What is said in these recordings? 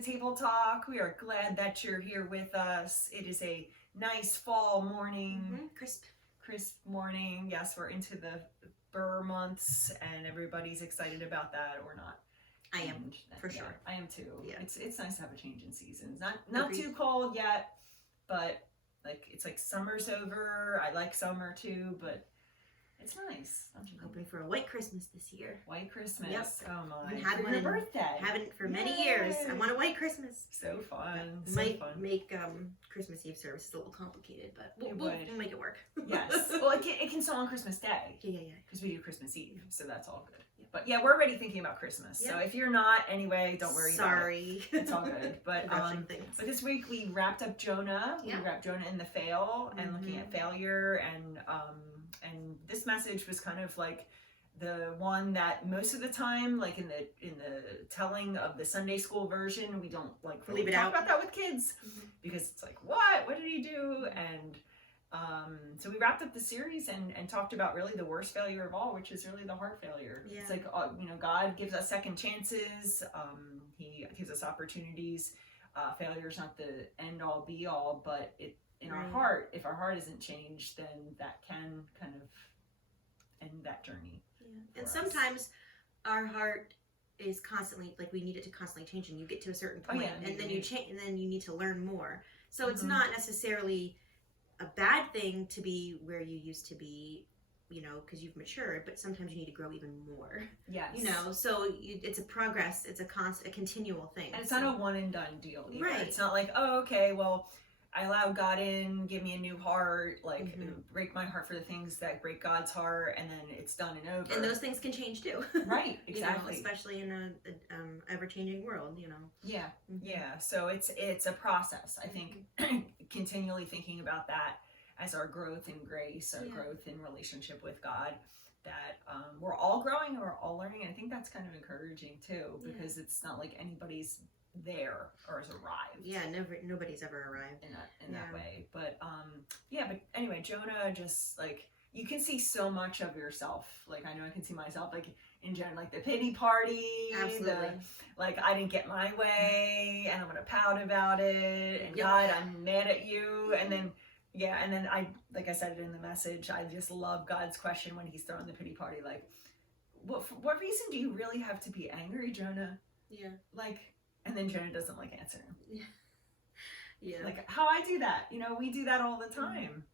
to Table Talk. We are glad that you're here with us. It is a nice fall morning, crisp morning. Yes, we're into the Burr months, and everybody's excited about that, or not. I am, for sure. I am too. Yeah. It's nice to have a change in seasons. Not too cold yet, but it's like summer's over. I like summer too, but it's nice. I'm hoping for a white Christmas this year. White Christmas. Yep. Oh my. Had for your birthday. Haven't for many years. I want a white Christmas. So fun. Might make Christmas Eve services a little complicated, but we'll make it work. Yes. Well, it can still on Christmas Day. Yeah. Because we do Christmas Eve, so that's all good. Yeah. But yeah, we're already thinking about Christmas. Yeah. So if you're not, anyway, don't worry. Sorry. About it. It's all good. But this week we wrapped up Jonah. Yeah. We wrapped Jonah in the fail and looking at failure, and this message was kind of like the one that most of the time, like in the telling of the Sunday school version, we don't really leave it talk out about that with kids because it's like, what did he do? And so we wrapped up the series and talked about really the worst failure of all, which is really the heart failure. Yeah. It's like God gives us second chances. He gives us opportunities. Failure is not the end all be all, but in our heart, if our heart isn't changed, then that can kind of end that journey. Yeah. And sometimes our heart is constantly, like, we need it to constantly change, and you get to a certain point, and then you change, and then you need to learn more. So it's not necessarily a bad thing to be where you used to be, because you've matured, but sometimes you need to grow even more. Yes. So it's a progress, it's a continual thing. And it's not a one and done deal either. Right. It's not like, oh, okay, well, I allowed God in, give me a new heart, break my heart for the things that break God's heart, and then it's done and over. And those things can change too. Right, exactly. Especially in a ever-changing world, Yeah, yeah. So it's a process. I think continually thinking about that as our growth in grace, our growth in relationship with God, that we're all growing and we're all learning. And I think that's kind of encouraging too, because it's not like anybody's there or has arrived. Yeah, nobody's ever arrived in that way. But but anyway, Jonah, just you can see so much of yourself. I know I can see myself in Jonah, the pity party. Absolutely. I didn't get my way and I'm gonna pout about it, and God, I'm mad at you. And then I, like I said it in the message, I just love God's question when he's throwing the pity party, what reason do you really have to be angry, Jonah? Yeah. And then Jonah doesn't answer him. Yeah. How I do that. We do that all the time.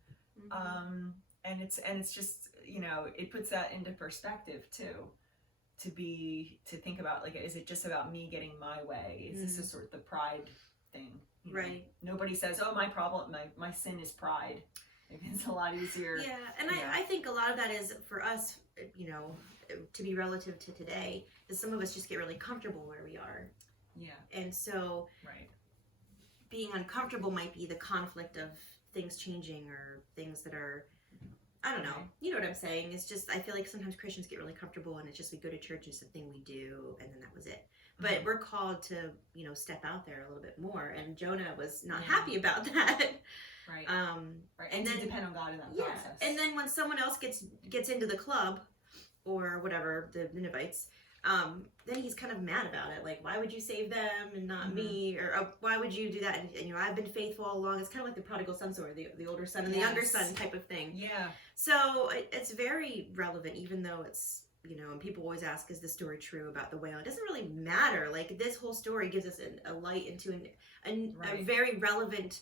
And it's just, it puts that into perspective too. To think about, is it just about me getting my way? Is this a sort of the pride thing? Right. Nobody says, oh, my problem, my sin is pride. It's a lot easier. Yeah. And I think a lot of that is for us, to be relative to today, is some of us just get really comfortable where we are. Yeah. And so being uncomfortable might be the conflict of things changing or things that are, I don't know. You know what I'm saying? It's just, I feel like sometimes Christians get really comfortable and it's just we go to church, it's a thing we do, and then that was it. But we're called to, step out there a little bit more. And Jonah was not happy about that. Right. And then to depend on God in that process. And then when someone else gets into the club or whatever, the Ninevites, then he's kind of mad about it. Why would you save them and not me? Or why would you do that? And I've been faithful all along. It's kind of like the prodigal son story, the older son and the younger son type of thing. Yeah. So it's very relevant, even though it's, and people always ask, is the story true about the whale? It doesn't really matter. This whole story gives us a light into a very relevant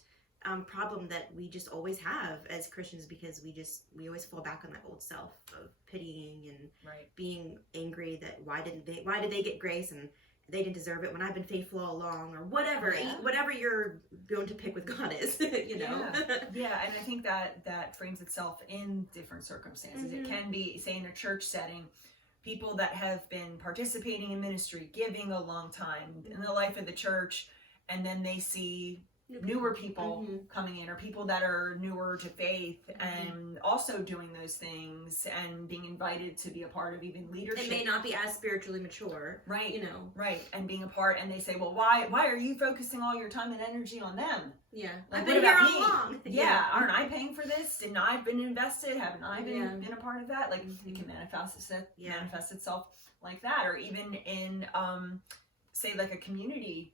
problem that we just always have as Christians, because we always fall back on that old self of pitying and being angry that why did they get grace and they didn't deserve it when I've been faithful all along, or whatever you're going to pick with God is, Yeah, and I think that frames itself in different circumstances. It can be, say, in a church setting, people that have been participating in ministry, giving a long time in the life of the church, and then they see newer people coming in, or people that are newer to faith and also doing those things and being invited to be a part of even leadership. It may not be as spiritually mature. Right. Right. And being a part, and they say, well, why are you focusing all your time and energy on them? Yeah. I've been here all along. Yeah. Aren't I paying for this? Didn't I been invested? Haven't I been a part of that? It can manifest itself like that. Or even in, say, a community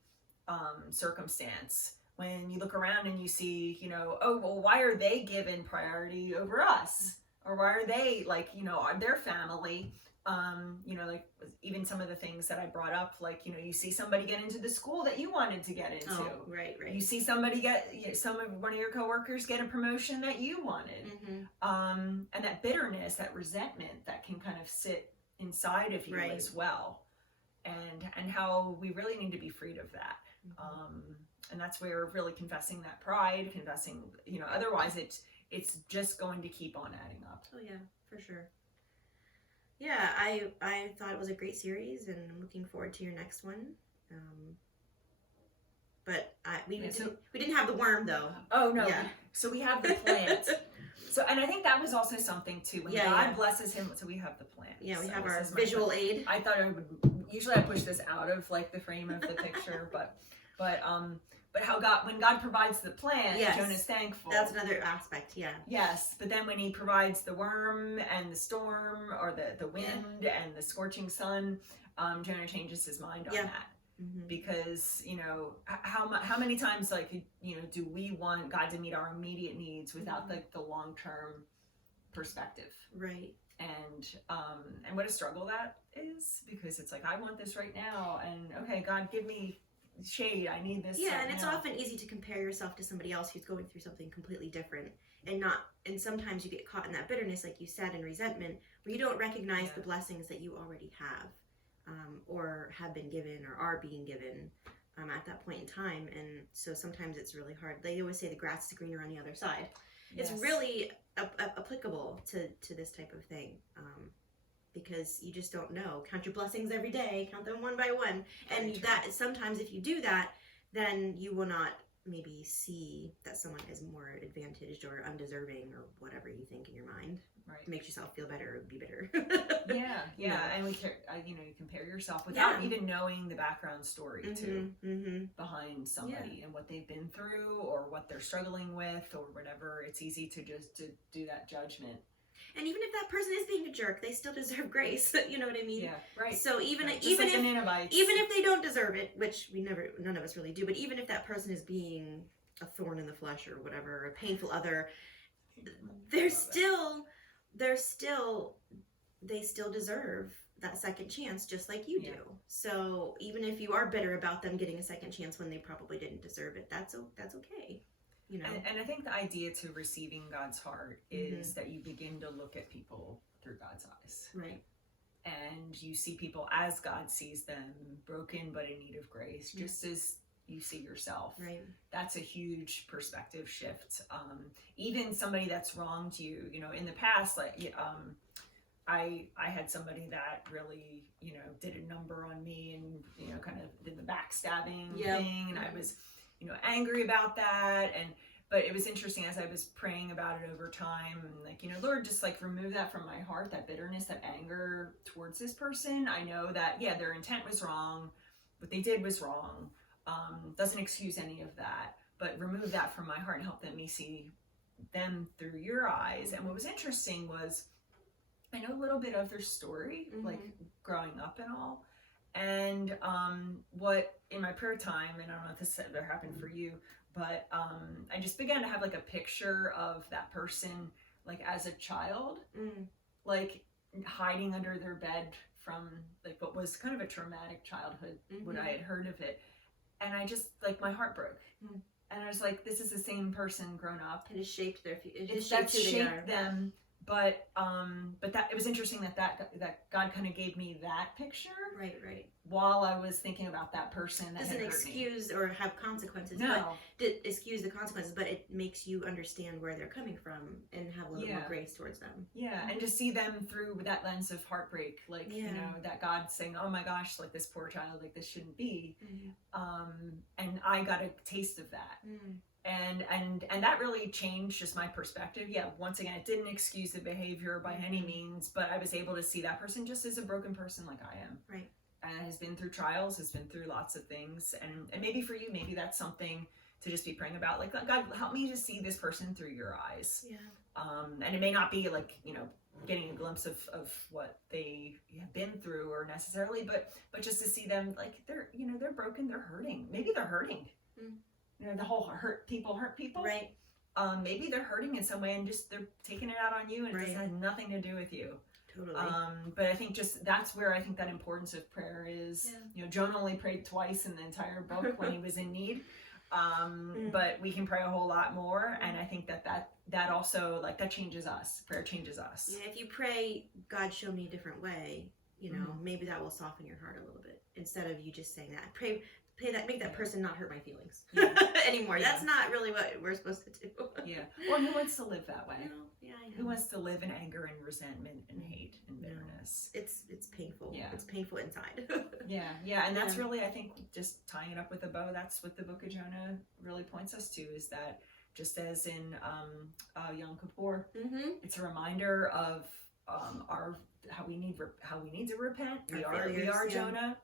circumstance. When you look around and you see, oh, well, why are they given priority over us? Or why are they, like, are their family, like even some of the things that I brought up, like, you see somebody get into the school that you wanted to get into. Oh, right. You see somebody one of your coworkers get a promotion that you wanted. And that bitterness, that resentment that can kind of sit inside of you as well. And how we really need to be freed of that. And that's where really confessing that pride, otherwise it's just going to keep on adding up. Oh yeah, for sure. Yeah, I thought it was a great series, and I'm looking forward to your next one. But we didn't have the worm though. Oh no. Yeah. So we have the plant. And I think that was also something too. When God blesses him, so we have the plant. Yeah, we have our visual aid. I thought usually I push this out of like the frame of the picture, but how when God provides the plant, Jonah's thankful. That's another aspect, yeah. Yes, but then when he provides the worm and the storm, or the wind and the scorching sun, Jonah changes his mind on that. Because how many times, like, do we want God to meet our immediate needs without like the long-term perspective, right? And what a struggle that is, because it's like, I want this right now, and okay, God, give me shade, I need this. Yeah, and it's often easy to compare yourself to somebody else who's going through something completely different, and sometimes you get caught in that bitterness, like you said, and resentment, where you don't recognize the blessings that you already have. Or have been given, or are being given at that point in time. And so sometimes it's really hard. They always say the grass is greener on the other side. Yes. It's really applicable to this type of thing, because you just don't know. Count your blessings every day, count them one by one. And that sometimes if you do that, then you will not maybe see that someone is more advantaged or undeserving, or whatever you think in your mind. Right. It makes yourself feel better or be bitter. Yeah. And you compare yourself without even knowing the background story too, behind somebody and what they've been through, or what they're struggling with, or whatever. It's easy to do that judgment. And even if that person is being a jerk, they still deserve grace. You know what I mean? Yeah, right. So even if they don't deserve it, which none of us really do, but even if that person is being a thorn in the flesh or whatever, a painful other, they still deserve that second chance, just like you do. So even if you are bitter about them getting a second chance when they probably didn't deserve it, that's okay. And I think the idea to receiving God's heart is that you begin to look at people through God's eyes. Right. And you see people as God sees them, broken but in need of grace, just as you see yourself. Right. That's a huge perspective shift. Even somebody that's wronged you, in the past, like, I had somebody that really, did a number on me, and, kind of did the backstabbing thing. And I was, angry about that. But it was interesting as I was praying about it over time, and like, Lord, just like remove that from my heart, that bitterness, that anger towards this person. I know that, their intent was wrong. What they did was wrong. Doesn't excuse any of that, but remove that from my heart and help me see them through your eyes. And what was interesting was, I know a little bit of their story, like growing up and all. And what in my prayer time, and I don't know if this ever happened for you, but I just began to have like a picture of that person, like as a child, like hiding under their bed from like what was kind of a traumatic childhood when I had heard of it. And I just, like, my heart broke. And I was like, this is the same person grown up. It has shaped their future. It has shaped them. But that it was interesting that God kind of gave me that picture. Right. While I was thinking about that person that doesn't excuse or have consequences. No. But excuse the consequences, but it makes you understand where they're coming from and have a little more grace towards them. Yeah, and to see them through that lens of heartbreak, like, that God's saying, oh my gosh, like this poor child, like this shouldn't be. And I got a taste of that. And that really changed just my perspective. Yeah, once again, it didn't excuse the behavior by any means, but I was able to see that person just as a broken person like I am. Right. And has been through trials, has been through lots of things. And maybe for you, maybe that's something to just be praying about. Like, God, help me to see this person through your eyes. Yeah. And it may not be like, getting a glimpse of what they have been through or necessarily, but just to see them like they're broken, they're hurting. Maybe they're hurting. The whole hurt people, Right. Maybe they're hurting in some way and just they're taking it out on you, and it just has nothing to do with you. Totally. But I think just that's where I think that importance of prayer is. Jonah only prayed twice in the entire book when he was in need. But we can pray a whole lot more, and I think that also, like, that changes us. Prayer changes us. Yeah, if you pray, God, show me a different way, maybe that will soften your heart a little bit, instead of you just saying that. Pray that, make that person not hurt my feelings anymore. That's not really what we're supposed to do. Well, who wants to live that way? I know. Who wants to live in anger and resentment and hate and bitterness? It's painful. It's painful inside. And that's really, I think, just tying it up with a bow, that's what the book of Jonah really points us to, is that just as in Yom Kippur, it's a reminder of how we need to repent. We are Jonah,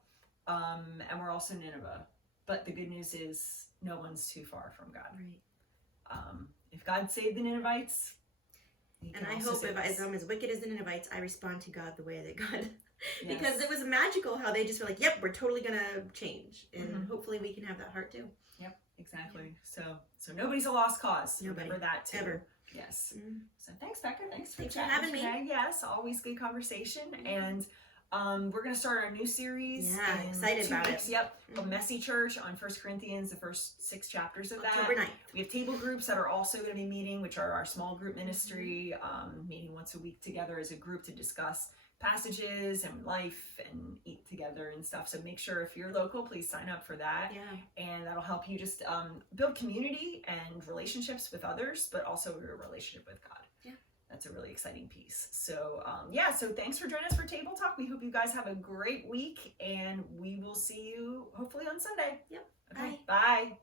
and we're also Nineveh. But the good news is no one's too far from God. Right. If God saved the Ninevites, and I hope if I'm as wicked as the Ninevites, I respond to God the way that God, because it was magical how they just were like, yep, we're totally going to change. And hopefully we can have that heart too. Yep, exactly. So nobody's a lost cause. Nobody. Remember that too. Ever. Yes. So thanks, Becca. Thanks for having me. Yes, always good conversation. And we're going to start our new series. Yeah, in excited 2 about weeks. it. Yep. A Messy Church on 1 Corinthians, the first 6 chapters of that. October 9th. We have table groups that are also going to be meeting, which are our small group ministry, meeting once a week together as a group to discuss passages and life and eat together and stuff. So make sure, if you're local, please sign up for that. And that'll help you just build community and relationships with others, but also your relationship with God. That's a really exciting piece. So so thanks for joining us for Table Talk. We hope you guys have a great week, and we will see you hopefully on Sunday. Yep. Okay. Bye. Bye.